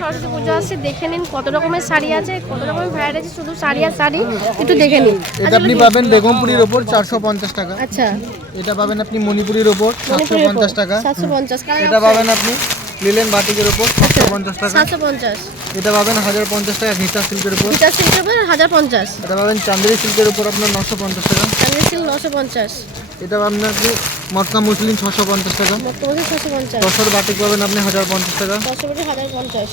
সরস্বতী পুজো আসছে, দেখে নিন কত রকমের শাড়ি আছে, কত রকমের ভ্যারাইটি আছে, শুধু শাড়ি আর শাড়ি, একটু দেখে নিন। এটা আপনি পাবেন বেগমপুরীর ওপর 450 টাকা। আচ্ছা, এটা পাবেন আপনি মণিপুরীর ওপর 750 টাকা। 750। এটা পাবেন আপনি লিলেন বাটিকের ওপর 750 টাকা। 750। এটা পাবেন 1050 টাকা ঘিচা সিল্কের ওপর। ঘিচা সিল্কের উপর 1050। এটা পাবেন চান্দেরি সিল্কের ওপর আপনার 950 টাকা। চান্দেরি সিল্ক 950। এটা পাবেন আপনি মটকা মুসলিম 650 টাকা। মটকা মুসলিম 650। তসর বাটিক পাবেন আপনি 1050 টাকা। তসর বাটিক 1050।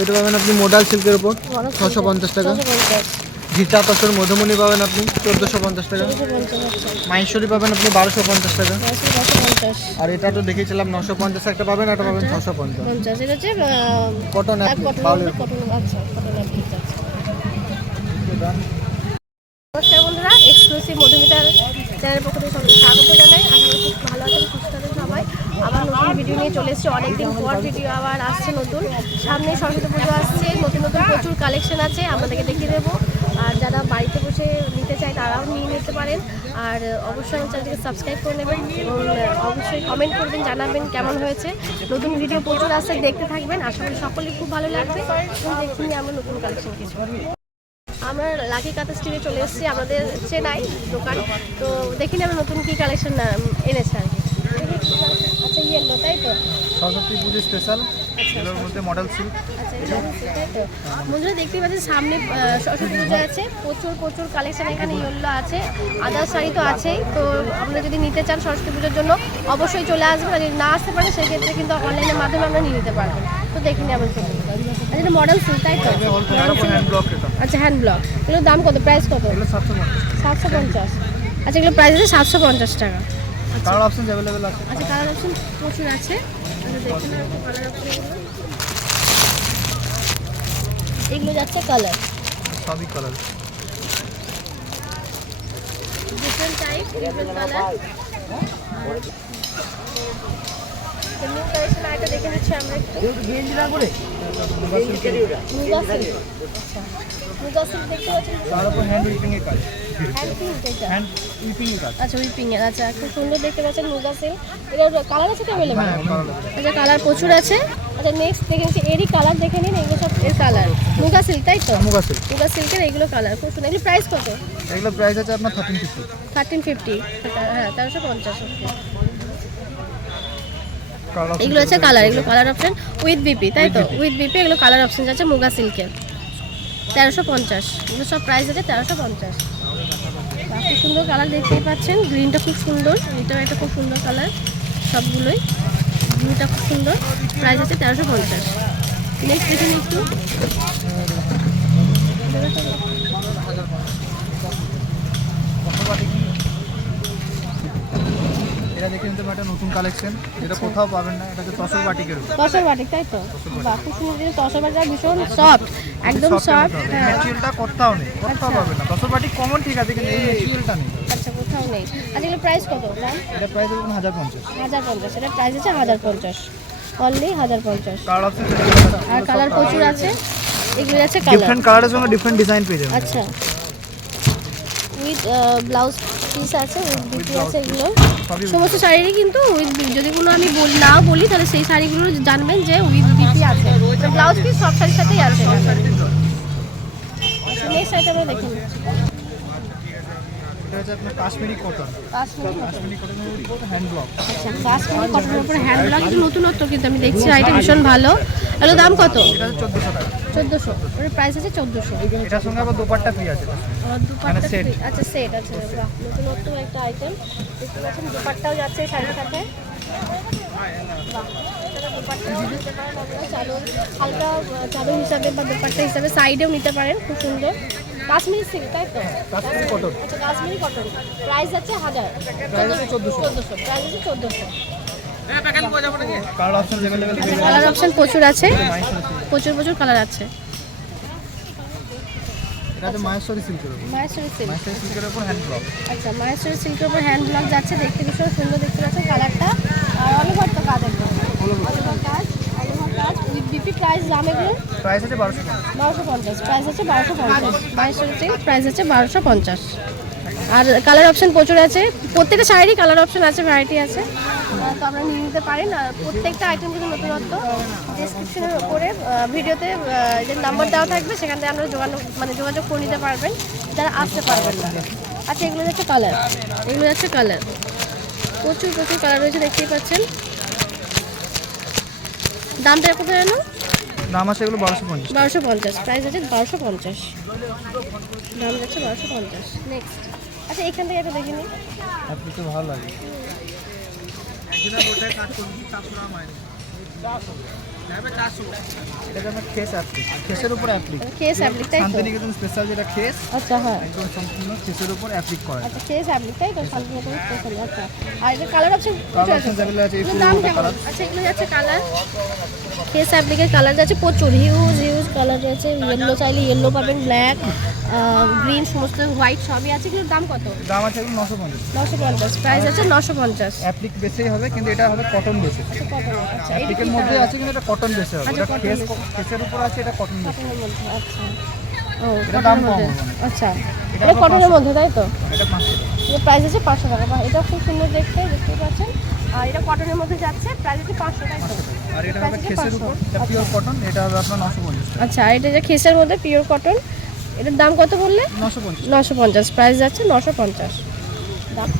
এটা পাবেন আপনি মডাল সিল্কের ওপর 650 টাকা। 650। ঘিচা তসর মধুমণি পাবেন আপনি 1450 টাকা। 1450। মাহেশ্বরী পাবেন আপনি 1250 টাকা। 1250। আর এটা তো দেখিয়েছিলাম 950 একটা পাবেন, এটা পাবেন 650। 50। এটা হচ্ছে কটন অ্যাপ্লিক বাউলের। কটন। আচ্ছা, কটন অ্যাপ্লিক আছে। নমস্কার বন্ধুরা, এক্সক্লুসিভ মধুমিতার চ্যানেলের পক্ষ থেকে সবাইকে স্বাগত জানাই। আশা করি খুব ভালো আছেন, সুস্থ আছেন সবাই। আবার নতুন ভিডিও নিয়ে চলে এসেছি, অনেকদিন পর ভিডিও আবার আসছে নতুন। সামনে সরস্বতী পুজো আসছে, নতুন নতুন প্রচুর কালেকশন আছে, আপনাদেরকে দেখিয়ে দেবো। আর যারা বাড়িতে বসে নিতে চায় তারাও নিয়ে নিতে পারেন। আর অবশ্যই আমার চ্যানেলটিকে সাবস্ক্রাইব করে নেবেন এবং অবশ্যই কমেন্ট করবেন, জানাবেন কেমন হয়েছে। নতুন ভিডিও প্রচুর আসছে, দেখতে থাকবেন। আশা করি সকলেই খুব ভালো লাগবে। দেখি নিয়ে আমরা নতুন কালেকশন কিছু। আমরা লাকি কাঁথা স্টিলে চলে এসেছি, আমাদের চেনাই দোকান। তো দেখিনি আমরা নতুন কি কালেকশন এনেছে আর কি। আচ্ছা, ইয়েলো তাই তো? সরস্বতী পুজো স্পেশাল এর মধ্যে মডেল সিল্ক। আচ্ছা, তাই তো বন্ধুরা, দেখতেই পাচ্ছেন সামনে সরস্বতী পুজো আছে, প্রচুর কালেকশন এখানে ইয়েলো আছে, আদার শাড়ি তো আছেই। তো আপনারা যদি নিতে চান সরস্বতী পুজোর জন্য অবশ্যই চলে আসবেন। আর যদি না আসতে পারেন সেক্ষেত্রে কিন্তু অনলাইনের মাধ্যমে আমরা নিয়ে নিতে পারবেন। তো দেখিনি আমরা চলুন। আচ্ছা, এটা মডেল সিল্ক তাই তো? আচ্ছা, হ্যান্ড ব্লক। এগুলোর দাম কত, প্রাইস কত? 750। আচ্ছা, এগুলো প্রাইস আছে 750 টাকা। কালার অপশন अवेलेबल আছে। আচ্ছা, কালার অপশন প্রচুর আছে। আচ্ছা, দেখুন কালার অপশনগুলো। এগুলো যাচ্ছে কালার, সবই colour different type, different colour. New collection আইটা দেখে নিচ্ছি আমরা একটু। গেঞ্জি না করে মুগা সিল্ক। আচ্ছা, মুগা সিল্ক দেখতে পাচ্ছেন, তার উপর হ্যান্ড উইপিং এর কাজ। হ্যান্ড প্রিন্ট এটা। হ্যান্ড উইপিং এর কাজ। আচ্ছা, উইপিং এর। আচ্ছা, খুব সুন্দর দেখতে পাচ্ছেন মুগা সিল্ক। এর কালার আছে তো अवेलेबल? আচ্ছা, কালার প্রচুর আছে। আচ্ছা, নেক্সট দেখে নিচ্ছি, এরই কালার দেখে নিন। এগুলো সব এর কালার, মুগা সিল্ক তাই তো? মুগা সিল্ক। মুগা সিল্কের এগুলো কালার খুব সুন্দর। এগুলো প্রাইস কত? এগুলো প্রাইস আছে আপনার 1350। 1350। হ্যাঁ, 1350। কালার এগুলো আছে কালার, এগুলো কালার অপশন উইথ বিপি তাই তো? উইথ বিপি এগুলো কালার অপশন আছে মুগা সিল্কের। 1350। এগুলো সব প্রাইস আছে 1350। খুব সুন্দর কালার দেখতেই পাচ্ছেন, গ্রিনটা খুব সুন্দর, এটা খুব সুন্দর কালার, সবগুলোই। ব্লুটা খুব সুন্দর, প্রাইস আছে 1350। নেক্সট দেখুন একটু। এটা দেখে নিতে পারেন, নতুন কালেকশন, যেটা কোথাও পাবেন না। এটা হচ্ছে তসর বাটিকের উপর। তসর বাটিক তাই তো? বাহ, খুব সুন্দর। তসর বাটিক ভীষণ সফট, একদম সফট। হ্যাঁ, ম্যাটেরিয়ালটা কোথাও নেই, কোথাও পাবেন না। তসর বাটিক কমন ঠিক আছে, কিন্তু এই ম্যাটেরিয়ালটা নেই। আচ্ছা, কোথাও নেই। আচ্ছা, এগুলো প্রাইস কত? এটা প্রাইস আছে 1050। 1050। এটা প্রাইস আছে 1050, অনলি 1050। কালার অপশন আর কালার প্রচুর আছে। এগুলো আছে কালার, ডিফারেন্ট কালারের সঙ্গে ডিফারেন্ট ডিজাইন পেয়ে যাবেন। আচ্ছা, উইথ ব্লাউজ পিস আছে, উইথ বিপি আছে। এগুলো সমস্ত শাড়িরই কিন্তু উইথ বিপি। যদি কোনো আমি না বলি তাহলে সেই শাড়িগুলো জানবেন যে উইথ বিপি আছে, ব্লাউজ পিস সব শাড়ির সাথেই আছে। নেক্সট আইটেম আমরা দেখে নিচ্ছি। এটা হচ্ছে আপনার কাশ্মীরি কটন। কাশ্মীরি কটনের উপর হ্যান্ড ব্লক। আচ্ছা, কাশ্মীরি কটনের উপরে হ্যান্ড ব্লক, এটা নতুনত্ব কিন্তু আমি দেখছি। আইটেম ভীষণ ভালো। এগুলো দাম কত? এটা হচ্ছে 1400 টাকা। 1400। এর প্রাইস আছে 1400। এটার সঙ্গে আবার দোপাট্টা ফ্রি আছে। দুপাট্টা free। আচ্ছা, সেট আছে। বাহ, নতুনত্ব একটা আইটেম দেখতে পাচ্ছেন। দুপাট্টাও যাচ্ছে এই শাড়ির সাথে। বাহ, এটা দুপাট্টাও নিতে পারেন আপনারা, চাদর হালকা চাদর হিসাবে বা দুপাট্টা হিসাবে সাইডেও নিতে পারেন। খুব সুন্দর কাশ্মীরি সিল্ক তাই তো? কাশ্মীরি কটন। আচ্ছা, কাশ্মীরি কটন। প্রাইস আছে 1000। প্রাইস আছে 1400। প্রাইস আছে 1400। কালার অপশন अवेलेबल আচ্ছা, কালার অপশন প্রচুর আছে, প্রচুর কালার আছে। এটা হচ্ছে মাহেশ্বরী সিল্কের উপর। মাহেশ্বরী সিল্ক। মাহেশ্বরী সিল্কের উপর হ্যান্ড ব্লক। আচ্ছা, মাহেশ্বরী সিল্কের উপর হ্যান্ড ব্লক যাচ্ছে, দেখতে ভীষণ সুন্দর দেখতে পাচ্ছেন কালারটা। আর অল ওভার তো কাজ একদম, অল ওভার কাজ উইথ বিপি। প্রাইস দাম এগুলো? প্রাইস আছে 1250। 1250। প্রাইস আছে 1250। মাহেশ্বরী সিল্ক, প্রাইস আছে 1250। আর কালার অপশন প্রচুর আছে, প্রত্যেকটা শাড়িরই কালার অপশন আছে, ভ্যারাইটি আছে, তো আপনারা নিয়ে নিতে পারেন। আর প্রত্যেকটা আইটেম কিন্তু নতুনত্ব। ডেসক্রিপশনের ওপরে ভিডিওতে যে নাম্বার দেওয়া থাকবে সেখান থেকে আপনারা যোগাযোগ করে নিতে পারবেন যারা আসতে পারবেন না। আচ্ছা, এগুলো যাচ্ছে কালার, এগুলো যাচ্ছে কালার, প্রচুর প্রচুর কালার রয়েছে, দেখতেই পাচ্ছেন। দামটা কোথায় জানো? দাম আছে এগুলো 1250। 1250, প্রাইস আছে 1250, দাম যাচ্ছে 1250। নেক্সট, আচ্ছা এখান থেকে একটা দেখে নিই। আপনি তো ভালো লাগে এটা আমার খেস অ্যাপ্লিক, খেসের উপর অ্যাপ্লিক, কেস অ্যাপ্লিক তাই তো? শান্তিনিকেতন স্পেশাল যেটা খেস, আচ্ছা হ্যাঁ, একদম সম্পূর্ণ খেসের উপর অ্যাপ্লিক করা। আচ্ছা কেস অ্যাপ্লিক তাই তো, শান্তিনিকেতন স্পেশাল। আচ্ছা, আর এটা colour option colour option available আছে, এই এগুলোর দাম কেমন? কালার। আচ্ছা, এগুলো যাচ্ছে কালার, কেস অ্যাপ্লিকের কালার যাচ্ছে প্রচুর, হিউজ হিউজ কালার রয়েছে। ইয়েলো চাইলে ইয়েলো পাবেন, ব্ল্যাক, গ্রিন, সমস্ত হোয়াইট সবই আছে। এগুলোর দাম কত? দাম আছে এগুলো 950। 950, প্রাইস আছে 950। অ্যাপ্লিক বেসেই হবে, কিন্তু এটা হবে কটন বেসে। আচ্ছা কটন, আচ্ছা এটা অ্যাপ্লিকের মধ্যে আছে কিন্তু এটা কটন বেসে হবে। আচ্ছা, এটা cotton খেস, base। খেসের উপর আছে, এটা কটন বেসে। কটনের মধ্যে, আচ্ছা ও এটা দাম কটনের কম মধ্যে, হবে। আচ্ছা এটা এটা হলো কটনের মধ্যে তাই তো? এটা 500 টাকা। এর প্রাইস আছে 500 টাকা। বা এটা খুব সুন্দর দেখতে, দেখতে পাচ্ছেন। আর এটা কটনের মধ্যে যাচ্ছে, প্রাইস আছে 500 টাকা। আর এটা হবে খেসের উপর, এটা পিওর কটন, এটা হবে আপনার 950 টাকা। আচ্ছা, আর এটা যে খেসের মধ্যে পিওর কটন, এটার দাম কত বললে? 950। 950, প্রাইস যাচ্ছে 950 দাম।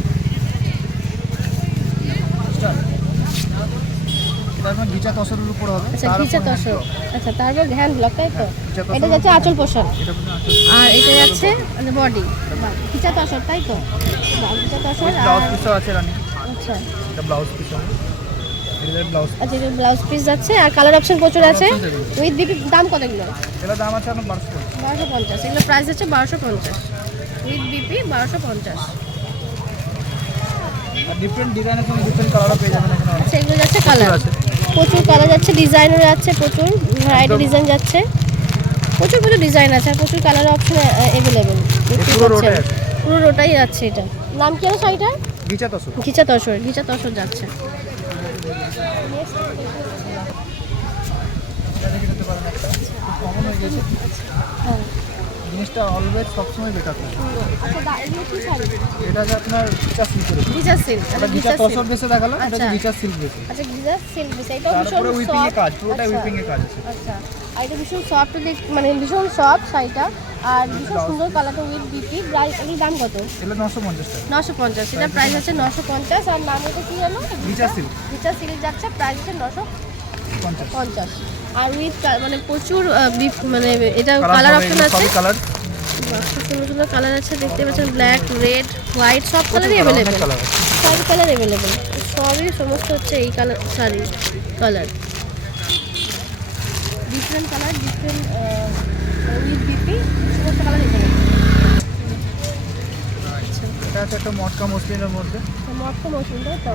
এটা আপনার গিচা তসরের উপর হবে। আচ্ছা, তার ঘিচা উপর তসর, আচ্ছা তারপর হ্যান্ড ব্লক তাই তো? ঘিচা তসর এটা যাচ্ছে আঁচল পোষণ, এটা আপনার আঁচল। আর এটা যাচ্ছে বডি। ঘিচা তসর তাই তো? ঘিচা তসর। ব্লাউজ আর পিসও আছে রানি, আচ্ছা এটা ব্লাউজ পিস হবে। এটা ব্লাউজ, আচ্ছা, এটা ব্লাউজ পিস যাচ্ছে। আর কালার অপশন প্রচুর আছে। উইথ বিপি দাম কত এগুলো? এটার দাম আছে আপনার 1250। 1250, এগুলো প্রাইস হচ্ছে 1250, উইথ বিপি 1250। আর ডিফারেন্ট ডিজাইনের সঙ্গে ডিফারেন্ট কালারও পেয়ে যাবেন এখানে। আচ্ছা, এগুলো যাচ্ছে কালার, আছে। প্রচুর কালার যাচ্ছে, ডিজাইনও যাচ্ছে, প্রচুর ভ্যারাইটি ডিজাইন যাচ্ছে, প্রচুর প্রচুর ডিজাইন আছে, আর প্রচুর কালার অপশন অ্যাভেলেবেল। পুরো রোটাই আছে। পুরো রোটাই যাচ্ছে। এটা নাম কি আছে শাড়িটার? গিচা তসর। ঘিচা তসর, ঘিচা তসর যাচ্ছে। এটা দেখে নিতে পারেন, একটা কমন হয়ে গেছে। হ্যাঁ, জিনিসটা অলওয়েজ সবসময় বেটার থাকে। আচ্ছা এগুলো কি শাড়ি? এটা যে আপনার গিচা সিল্কের উপর, ঘিচা সিল্ক, এটা আচ্ছা গিচা ঘিচা তসর সিল্ক, বেসে দেখালাম, এটা আচ্ছা। গিচা সিল্ক বেসে। আচ্ছা ঘিচা সিল্ক দিছে, এটাও ভীষণ তারপরে উইপিং এর সফট। কাজ, পুরোটা উইপিং এর কাজ আছে। আচ্ছা, আর এটা ভীষণ সফট, মানে ভীষণ সফট শাড়িটা, আর ভীষণ সুন্দর কালারটা উইথ বিপি। এগুলোর দাম কত? এগুলো 950 টাকা। 950, এটা প্রাইস আছে 950। আর নাম এটা কি জানো? গিচা সিল্ক ঘিচা সিল্ক যাচ্ছে, প্রাইস আছে 50। 950। আর উইথ মানে প্রচুর মানে এটা কালার অপশন আছে, কালার খুব সুন্দর সুন্দর কালার আছে, দেখতে পাচ্ছেন। ব্ল্যাক, রেড, হোয়াইট সব কালারই অ্যাভেলেবেল, কালার সব কালার অ্যাভেলেবেল, সবই সমস্ত হচ্ছে এই কালার শাড়ির colour, different colour, different with BP, সমস্ত কালার অ্যাভেলেবেল। এটা আছে একটা মটকা মসলিনের মধ্যে, মটকা মসলিন তাই তো?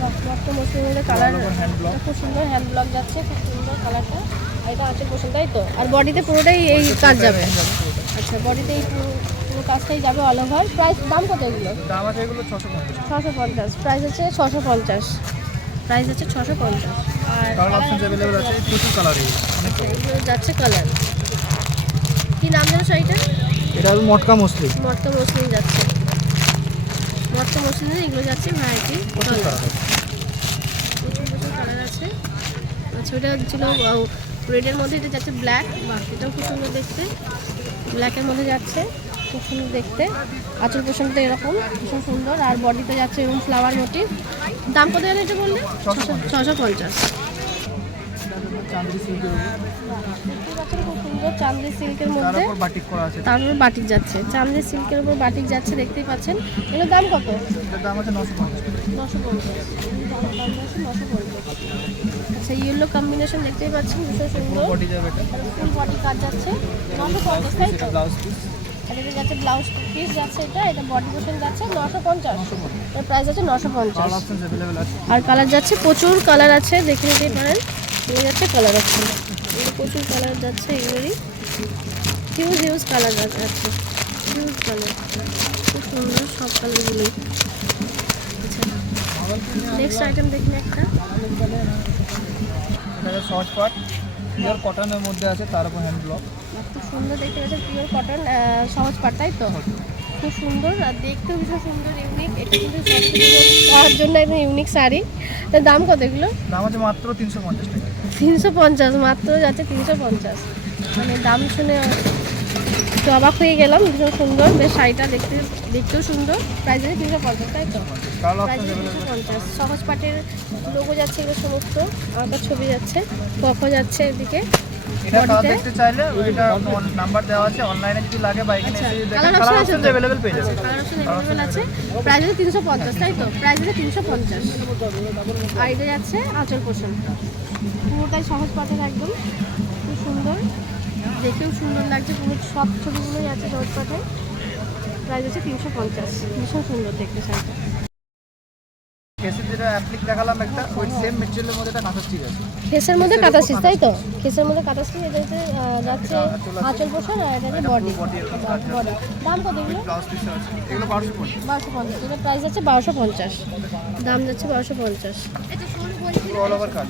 মটকা মসলিনের কালার হ্যান্ড ব্লক। খুব সুন্দর, হ্যান্ড ব্লক যাচ্ছে, খুব সুন্দর কালারটা। আর এটা আছে পোষণ তাই তো? আর বডিতে পুরোটাই এই কাজ যাবে? আচ্ছা, বডিতে এই পুরো কাজটাই যাবে অল ওভার। প্রাইস দাম কত এগুলো? দাম আছে এগুলো 650। 650, প্রাইস আছে 650, প্রাইস আছে 650। আর কালার অপশন अवेलेबल আছে, প্রচুর কালার অনেক। এগুলো যাচ্ছে কালার, কি নাম যেন শাড়িটা? এটা হলো মটকা মসলিন। মটকা মসলিন যাচ্ছে, মটকা মসলিনের এগুলো যাচ্ছে ভ্যারাইটি প্রচুর কালার, কালার প্রচুর প্রচুর কালার আছে। আচ্ছা, ওটা ছিল রেডের মধ্যে, এটা যাচ্ছে ব্ল্যাক, বা এটাও খুব সুন্দর দেখতে, ব্ল্যাকের মধ্যে যাচ্ছে, খুব সুন্দর দেখতে। আঁচল পোষণটা এরকম ভীষণ সুন্দর, আর বডিতে যাচ্ছে এরকম ফ্লাওয়ার মোটিভ। দাম কত জানো এটা বললে? 650। চাঁদনি সিল্কের উপর, দেখতে পাচ্ছেন খুব সুন্দর চাঁদনি সিল্কের তার মধ্যে, উপর বাটিক করা আছে। তারপর বাটিক যাচ্ছে, চাঁদনি সিল্কের উপর বাটিক যাচ্ছে, দেখতেই পাচ্ছেন। এগুলোর দাম কত? এটার দাম আছে 950 টাকা। 950, দাম আছে 950। আচ্ছা, ইয়েলো কম্বিনেশন দেখতেই পাচ্ছেন, ভীষণ সুন্দর, বডি যাবে এটা, ফুল বডি কাজ যাচ্ছে 950 তাই তো? এটা ব্লাউজ পিস। এটা যাচ্ছে ব্লাউজ পিস যাচ্ছে, এটা বডি পোর্শন যাচ্ছে 950, এর প্রাইস আছে 950। কালার অপশন अवेलेबल আছে। আর কালার যাচ্ছে, প্রচুর কালার আছে, দেখে নিতেই পারেন। এগুলো যাচ্ছে কালার আছে, এগুলো প্রচুর কালার যাচ্ছে, এগুলোরই হিউজ হিউজ কালার আছে, হিউজ কালার, খুব সুন্দর সব কালারগুলোই। আচ্ছা, নেক্সট আইটেম দেখুন একটা, এটা শর্ট পার্ট, পিওর কটনের মধ্যে আছে, তার উপর হ্যান্ড ব্লক। খুব সুন্দর দেখতে পাচ্ছেন, পিওর কটন সহজ পাট তাই তো? খুব সুন্দর আর দেখতেও ভীষণ সুন্দর, ইউনিক। এটা কিন্তু তার জন্য একদম ইউনিক শাড়ি। তার দাম কত এগুলো? দাম আছে মাত্র 350 টাকা। 350 মাত্র যাচ্ছে 350। মানে দাম শুনে তো অবাক হয়ে গেলাম। ভীষণ সুন্দর বেশ শাড়িটা, দেখতেও সুন্দর। প্রাইস আছে 350, তাই তো? প্রাইস 350। সহজ পাটের লোগো যাচ্ছে এগুলো সমস্ত, আঁকার ছবি যাচ্ছে, কফও যাচ্ছে এদিকে। এটা কালার দেখতে চাইলে ওইটা নাম্বার দেওয়া আছে, অনলাইনে যদি লাগে বা এখানে এসে যদি দেখেন কালার অপশন अवेलेबल পেয়ে যাবেন। কালার অপশন अवेलेबल আছে। প্রাইস আছে 350, তাই তো? প্রাইস আছে 350। আর এটা যাচ্ছে আঁচল পোষণ, পুরোটাই সহজ পাটের একদম, খুব সুন্দর, দেখেও সুন্দর লাগছে। পুরো সব ছবিগুলোই আছে সহজ পাটে। প্রাইস আছে 350। ভীষণ সুন্দর দেখতে শাড়িটা। কেসের যেটা অ্যাপ্লিক দেখালাম একটা, ওই সেম মেটেরিয়ালের মধ্যে একটা কাঁথা স্টিচ আছে। খেসের মধ্যে কাঁথা স্টিচ, তাই তো? খেসের মধ্যে কাঁথা স্টিচ। এটা যাচ্ছে আঁচল পোষণ আর এটা হচ্ছে বডি। দাম কত এগুলো? ব্লাউজ পিস আছে এগুলো 1250। 1250। এটা প্রাইস আছে 1250, দাম যাচ্ছে 1250। পুরো অল ওভার কাজ।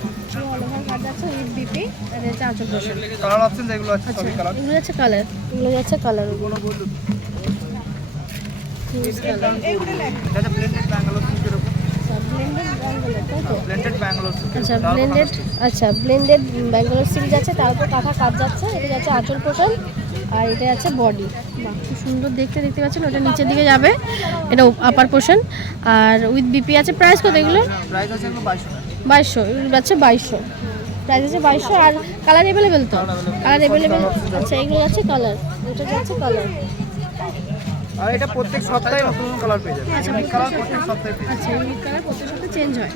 অল ওভার কাজ যাচ্ছে উইথ বিপি। আর এটা হচ্ছে আঁচল পোষণ। কালার অপশন যেগুলো আছে সবই কালার। এগুলো যাচ্ছে কালার, এগুলো যাচ্ছে কালার। কোনো বলুন কালার এটা ব্লেন্ডেড ব্যাঙ্গালোর সিল্কের উপর। ব্লেন্ডেড ব্যাঙ্গালোর, তাই তো? Blended Bangalore silk. Blended Bangalore silk যাচ্ছে, তার উপর কাঁথা কাজ যাচ্ছে। এটা যাচ্ছে আঁচল পোষণ আর এটা যাচ্ছে বডি। বাহ, খুব সুন্দর দেখতে পাচ্ছেন। ওটা নিচের দিকে যাবে, এটা আপার পোষণ আর উইথ বিপি আছে। প্রাইস কত এগুলো? প্রাইস আছে এগুলো 2200 টাকা। 2200, এগুলো যাচ্ছে 2200। প্রাইস আছে 2200। আর কালার অ্যাভেলেবেল তো? Colour available. আচ্ছা, এগুলো যাচ্ছে কালার, এটা যাচ্ছে কালার। আর এটা প্রত্যেক সপ্তাহে নতুন নতুন কালার পেয়ে যাবেন। আচ্ছা, কালার প্রত্যেক সপ্তাহে পেয়ে যাবেন। আচ্ছা, ইউনিক কালার প্রত্যেক সপ্তাহে চেঞ্জ হয়।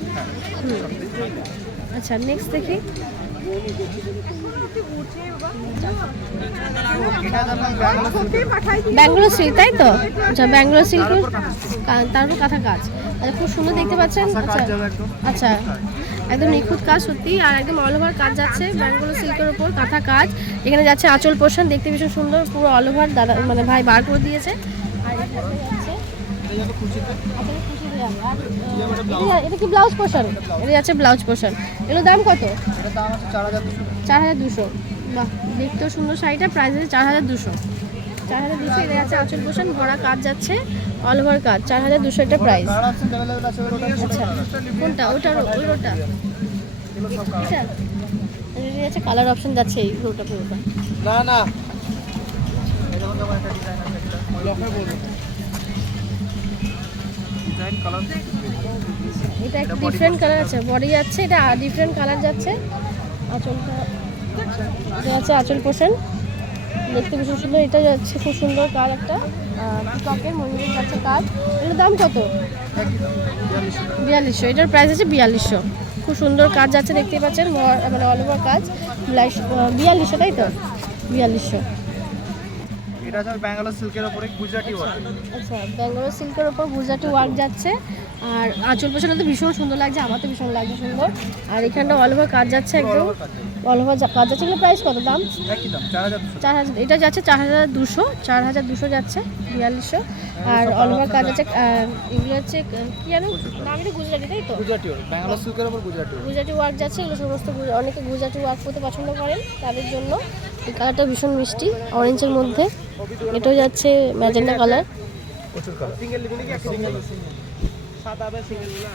আচ্ছা, নেক্সট দেখি। এটা যেমন ব্যাঙ্গালোর সিল্কের ব্যাঙ্গালোর সিল্ক, তাই তো? আচ্ছা, ব্যাঙ্গালোর সিল্ক, তার উপর কাঁথা কাজ। আচ্ছা, খুব সুন্দর দেখতে পাচ্ছেন। আচ্ছা যাবে একদম। আচ্ছা, একদম নিখুঁত কাজ সত্যি, আর একদম অল ওভার কাজ যাচ্ছে ব্যাঙ্গালোর সিল্কের উপর কাঁথা কাজ। এখানে যাচ্ছে আঁচল পোষণ, দেখতে ভীষণ সুন্দর, পুরো অল ওভার দাদা মানে ভাই বার করে দিয়েছে। আর এটা যাচ্ছে এটা কি ব্লাউজ পোষণ? এটা যাচ্ছে ব্লাউজ পোষণ। এগুলোর দাম কত? এটার দাম আছে 4200। 4200। বাহ, দেখতেও সুন্দর শাড়িটা। প্রাইস আছে 4200। 4200। এটা যাচ্ছে আঁচল পোষণ, ভরা কাজ যাচ্ছে, অল ওভার কাজ। 4200 এটা প্রাইস। কালার অপশন अवेलेबल আছে ওটা। আচ্ছা, কোনটা? ওটার ওই রোটা? এগুলো সব কালার। আচ্ছা, এটা যাচ্ছে কালার অপশন যাচ্ছে এই রোটা পুরোটা। না না এটা যেমন একটা ডিজাইন আছে একটা লফে বলবো ডিজাইন কালার। এটা একটা ডিফারেন্ট কালার আছে, বডি যাচ্ছে, এটা ডিফারেন্ট কালার যাচ্ছে। আঁচলটা এটা যাচ্ছে আঁচল পোষণ, দেখতে ভীষণ সুন্দর। এটা যাচ্ছে খুব সুন্দর কাজ একটা পিককের মন্দিরের যাচ্ছে কাজ। এটার দাম কত? 4200। এটার প্রাইস আছে 4200। খুব সুন্দর কাজ যাচ্ছে, দেখতেই পাচ্ছেন, মানে অল ওভার কাজ। 4200, তাই তো? 4200। এটা আছে ব্যাঙ্গালোর সিল্কের উপরে গুজরাটি ওয়ার্ক। আচ্ছা, ব্যাঙ্গালোর সিল্কের ওপর গুজরাটি ওয়ার্ক যাচ্ছে। আর আঁচল পোষণটা তো ভীষণ সুন্দর লাগছে, আমার তো ভীষণ লাগছে সুন্দর। আর এখানটা অল ওভার কাজ যাচ্ছে, একদম অল ওভার কাজ যাচ্ছে। এগুলো প্রাইস কত? দাম একই দাম 4200। 4000। এটা যাচ্ছে 4200। 4200 যাচ্ছে 4200। আর অল ওভার কাজ আছে। এগুলো হচ্ছে কি জানো নাম? এটা গুজরাটি, তাই তো? গুজরাটি ওয়ার্ক, ব্যাঙ্গালোর সিল্কের উপর গুজরাটি ওয়ার্ক। গুজরাটি ওয়ার্ক যাচ্ছে। এগুলো সমস্ত অনেকে গুজরাটি ওয়ার্ক করতে পছন্দ করেন, তাদের জন্য এই কালারটা ভীষণ মিষ্টি, অরেঞ্জের মধ্যে। এটাও যাচ্ছে ম্যাজেন্ডা কালার। প্রচুর কালার। সিঙ্গেল লিখে কি সিঙ্গেল সাদা হবে সিঙ্গেল না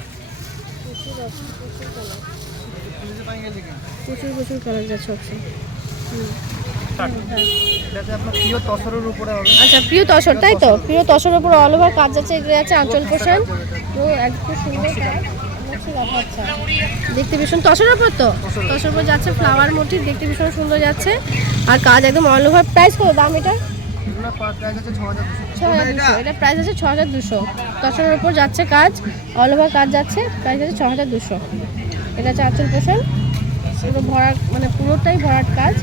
প্রচুর কালার যাচ্ছে অপশন। এটাতে আপনার প্রিয় তসরের উপরে হবে। আচ্ছা, প্রিয় তসর, তাই তো? প্রিয় তসরের উপর অল ওভার কাজ যাচ্ছে। এগুলো যাচ্ছে আঁচল পোষণ, তো একদম সুন্দর কাজ। আচ্ছা, দেখতে ভীষণ তসরের উপর, তো তসরের উপর যাচ্ছে ফ্লাওয়ার মোটিভ, দেখতে ভীষণ সুন্দর যাচ্ছে। আর কাজ একদম অল ওভার। প্রাইস কত? দাম এটা এগুলো প্রাইস আছে 6200। 6200। এটা প্রাইস আছে 6200। তসরের উপর যাচ্ছে কাজ, অল ওভার কাজ যাচ্ছে, প্রাইস আছে 6200। এটা হচ্ছে আঁচল পোষণ, পুরো ভরাট, মানে পুরোটাই ভরাট কাজ।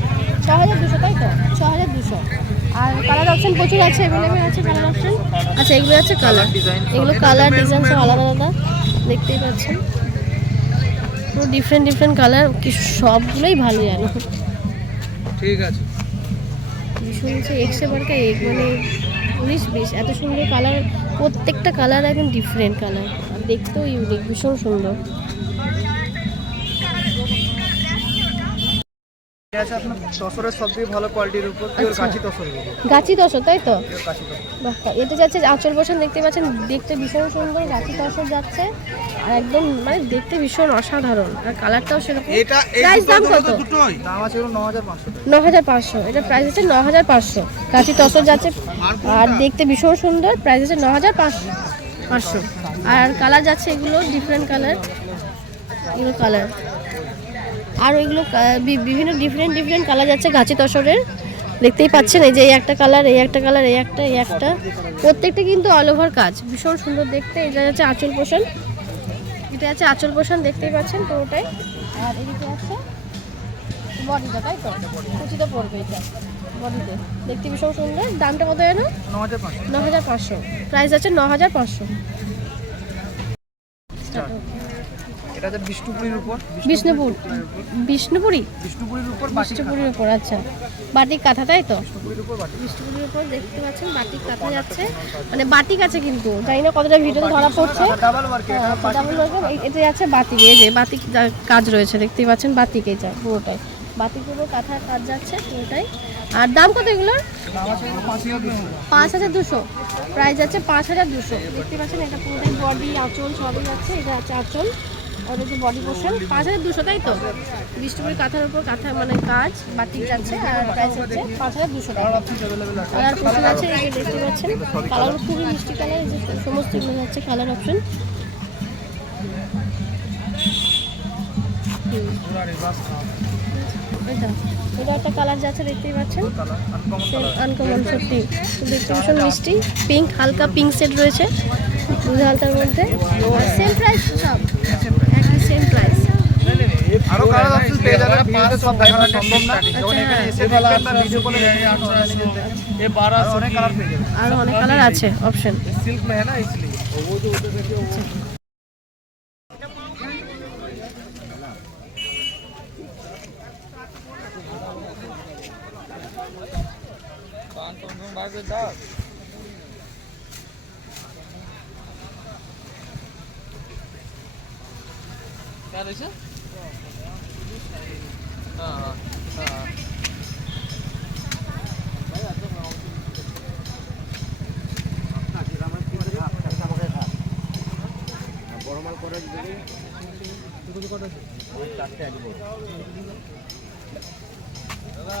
6200, তাই তো? 6200। আর কালার অপশন প্রচুর আছে, অ্যাভেলেবেল আছে কালার অপশন। আচ্ছা, এগুলো আছে কালার, এগুলো কালার ডিজাইন সব আলাদা আলাদা, দেখতেই পাচ্ছেন। পুরো ডিফারেন্ট কালার, কি সবগুলোই ভালো জানো। ঠিক আছে। ভীষণ হচ্ছে এক্সে বারকা এক, মানে 19-20 এত সুন্দর কালার। প্রত্যেকটা কালার একদম ডিফারেন্ট কালার, আর দেখতেও ইউনিক, ভীষণ সুন্দর। এটা আছে আপনার তসরের সবথেকে ভালো কোয়ালিটির উপর পিওর গাছি তসরের উপর গাছি তসর তাই তো? পিওর গাছি তসর। বাহ, এটা যাচ্ছে আঁচল বসান, দেখতে পাচ্ছেন, দেখতে ভীষণ সুন্দর গাছি তসর যাচ্ছে, আর একদম মানে দেখতে ভীষণ অসাধারণ, আর কালারটাও সেরকম। প্রাইস দাম কত? দাম আছে হলো 9500 টাকা। 9500, এটা প্রাইস আছে 9500। গাছি তসর যাচ্ছে আর দেখতে ভীষণ সুন্দর, প্রাইস আছে 9500। আর কালার যাচ্ছে এগুলো ডিফারেন্ট কালার, এগুলো কালার, আর ওইগুলো বিভিন্ন ডিফারেন্ট কালার যাচ্ছে গাছি তসরের, দেখতেই পাচ্ছেন। এই যে এই একটা কালার, এই একটা কালার, এই একটা, প্রত্যেকটা কিন্তু অল ওভার কাজ, ভীষণ সুন্দর দেখতে। এটা যাচ্ছে আঁচল পোষণ, এটা আছে আঁচল পোষণ, দেখতেই পাচ্ছেন পুরোটাই। আর এদিকে আছে বডিটা, তাই তো? কুচিটা পড়বে এটা বডিতে, দেখতে ভীষণ সুন্দর। দামটা কত যেন? 9500। 9500, প্রাইস আছে 9500। এটা আছে বিষ্ণুপুরীর উপর। বিষ্ণুপুরি বিষ্ণুপুরীর উপর বাটিক কাঁথা। বিষ্ণুপুরির উপর, আচ্ছা, বাটিক কাঁথা, তাই তো? বিষ্ণুপুরীর উপর বাটিক। বিষ্ণুপুরির উপর দেখতে পাচ্ছেন বাটিক কাঁথা যাচ্ছে, মানে বাটিক আছে কিন্তু জানি না কতটা ভিডিওতে ধরা পড়ছে। ডাবল ওয়ার্ক এটা ডাবল ওয়ার্কের, এটা আছে বাটিক, এই যে বাটিক কাজ রয়েছে, দেখতেই পাচ্ছেন বাটিক, এই যা পুরোটাই বাটিকের উপর কাঁথার কাজ যাচ্ছে পুরোটাই। আর দাম কত এগুলোর? দাম আছে হলো 5200। 5200, প্রাইস আছে 5200। দেখতে পাচ্ছেন এটা পুরোটাই বডি আঁচল সবই যাচ্ছে, এটা আছে আঁচল আর এই যে বডি পোর্শন। 5200, তাই তো? বিষ্ণুপুরি কাঁথার উপর কাঁথা মানে কাজ বাটিক যাচ্ছে, আর প্রাইস হচ্ছে 5200 টাকা। কালার পোর্শন আছে, এই যে দেখতে পাচ্ছেন, কালার খুবই মিষ্টি কালার, এই যে সমস্ত এগুলো যাচ্ছে কালার অপশন। পুরো রিভার্স এটা এটা একটা কালার যাচ্ছে, দেখতেই পাচ্ছেন, কালার আনকমন কালার। আনকমন সত্যি দেখতে ভীষণ মিষ্টি, পিঙ্ক, হালকা পিঙ্ক সেট রয়েছে দুধ হালকার মধ্যে। সেম প্রাইস সব, একই সেম প্রাইস। আরো কালার অপশন পেয়ে যাবেন, ভিডিওতে সব দেখানো সম্ভব না, যখন এখানে এসে দেখবেন বা ভিডিও কলে দেখবেন ये 12 অনেক কালার পেয়ে যাবেন। আরো অনেক কালার আছে অপশন। सिल्क में है ना इसलिए वो जो उधर देखिए वो क्या देखा? हाँ हाँ বড় মাল করে দিবি দুটো করে দিবি চারটে আসবে দাদা